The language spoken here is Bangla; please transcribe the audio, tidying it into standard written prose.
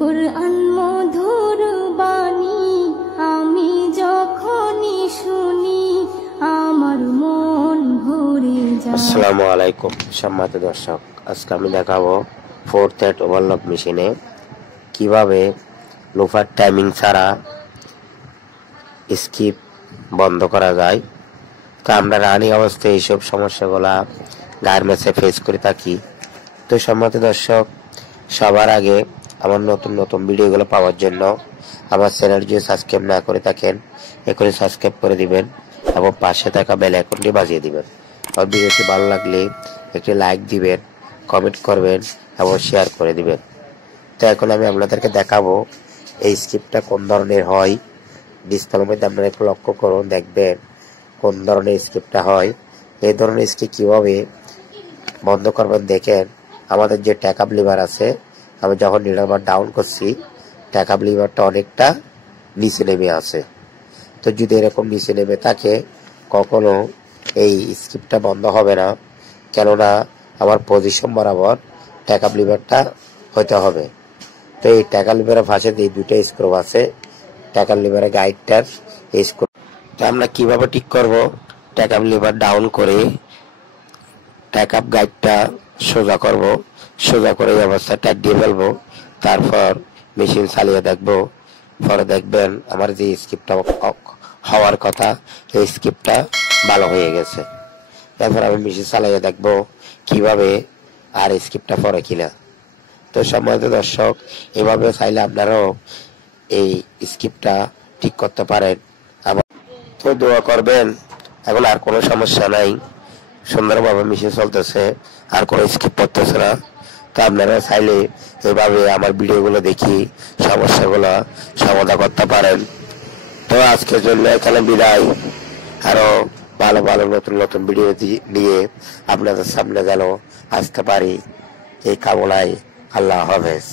কুরআন মধুর বাণী আমি যখনই শুনি আমার মন ভরে যায়। আসসালামু আলাইকুম সম্মানিত দর্শক, আজকে আমি দেখাবো 4-thread ওভারলক মেশিনে কিভাবে লুফার টাইমিং ছাড়া স্কিপ বন্ধ করা যায়। তো আমরা রানিং অবস্থায় এইসব সমস্যাগুলা গার্মেন্টসে ফেস করে থাকি। তো সম্মানিত দর্শক, সবার আগে আমার নতুন নতুন ভিডিওগুলো পাওয়ার জন্য আমার চ্যানেল যদি সাবস্ক্রাইব না করে থাকেন এখনই সাবস্ক্রাইব করে দিবেন এবং পাশে থাকা বেল আইকনটি বাজিয়ে দিবেন। আর ভিডিওটি ভালো লাগলে একটি লাইক দিবেন, কমেন্ট করবেন এবং শেয়ার করে দিবেন। তো এখন আমি আপনাদেরকে দেখাবো এই স্কিপটা কোন ধরনের হয়। ডিসপ্লের মধ্যে আপনারা একটু লক্ষ্য করুন, দেখবেন কোন ধরনের স্কিপটা হয়। এই ধরনের স্কিপ কিভাবে বন্ধ করবেন দেখেন। আমাদের যে ট্যাকআপ লিভার আছে, আমি যখন নিডল বার ডাউন করছি ট্যাকআপ লিভারটা অনেকটা নিচে নেমে আছে। তো যদি এরকম নিচে নেমে থাকে কখনো এই স্কিপটা বন্ধ হবে না, কেননা আমার পজিশন বরাবর ট্যাকআপ লিভারটা হতে হবে। তো এই ট্যাকআপ লিভারের পাশে এই দুইটা স্ক্রু আছে, ট্যাকআপ লিভারের গাইডটার এই স্ক্রু। তো আমরা কিভাবে ঠিক করব, ট্যাকআপ লিভার ডাউন করে ট্যাকআপ গাইডটা সোজা করব, সোজা করে এই অবস্থায় টাইট দিয়ে ফেলবো। তারপর মেশিন চালিয়ে দেখবো, পরে দেখবেন আমার যে স্কিপটা হওয়ার কথা এই স্কিপটা ভালো হয়ে গেছে। তারপর আমি মেশিন চালিয়ে দেখবো কিভাবে আর স্কিপটা পরে কিনা। তো সম্মানিত দর্শক, এভাবে চাইলে আপনারাও এই স্কিপটা ঠিক করতে পারেন। তো দোয়া করবেন, এখন আর কোনো সমস্যা নাই, সুন্দরভাবে মেশিন চলতেছে, আর কোনো স্কিপ করতেছে না। তো আপনারা চাইলে এভাবে আমার ভিডিওগুলো দেখি সমস্যাগুলো সমাধান করতে পারেন। তো আজকের জন্য এখানে বিদায়। আরো ভালো ভালো নতুন নতুন ভিডিও নিয়ে আপনাদের সামনে যেন আসতে পারি এই কামনায়। আল্লাহ হাফেজ।